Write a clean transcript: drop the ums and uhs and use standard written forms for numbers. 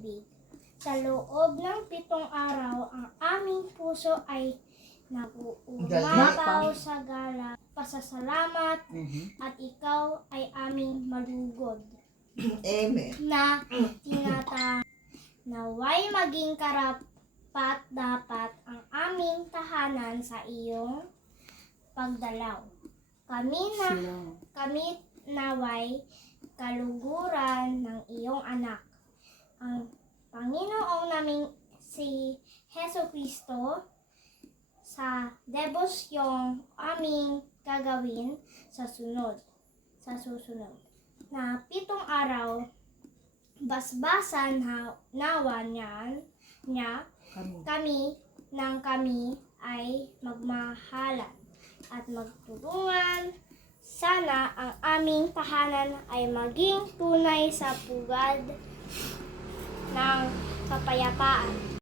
pag-ibig. Sa loob ng 7 araw, ang aming puso ay naguumapaw sa gala, pasasalamat, at ikaw ay aming malugod. Amen. Na naway maging karapat dapat ang aming tahanan sa iyong pagdalaw. Kami naway kaluguran ng iyong anak, ang Panginoong naming si Hesukristo, sa debosyong aming gagawin sa susunod na 7 araw. Basbasan nawa niya kami nang kami ay magmahalan at magtulungan. Sana ang aming tahanan ay maging tunay sa pugad ng kapayapaan.